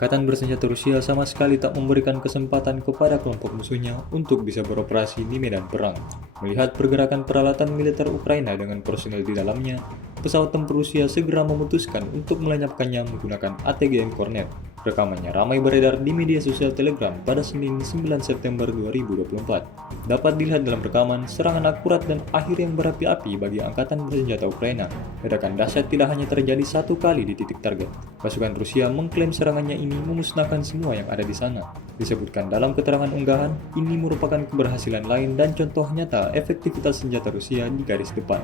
Angkatan bersenjata Rusia sama sekali tak memberikan kesempatan kepada kelompok musuhnya untuk bisa beroperasi di medan perang. Melihat pergerakan peralatan militer Ukraina dengan personel di dalamnya, pesawat tempur Rusia segera memutuskan untuk melenyapkannya menggunakan ATGM Kornet. Rekamannya ramai beredar di media sosial Telegram pada Senin 9 September 2024. Dapat dilihat dalam rekaman serangan akurat dan akhir yang berapi-api bagi Angkatan Bersenjata Ukraina. Ledakan dahsyat tidak hanya terjadi satu kali di titik target. Pasukan Rusia mengklaim serangannya ini memusnahkan semua yang ada di sana. Disebutkan dalam keterangan unggahan, ini merupakan keberhasilan lain dan contoh nyata efektivitas senjata Rusia di garis depan.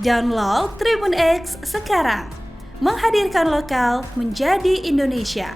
Download Tribun X sekarang, menghadirkan lokal menjadi Indonesia.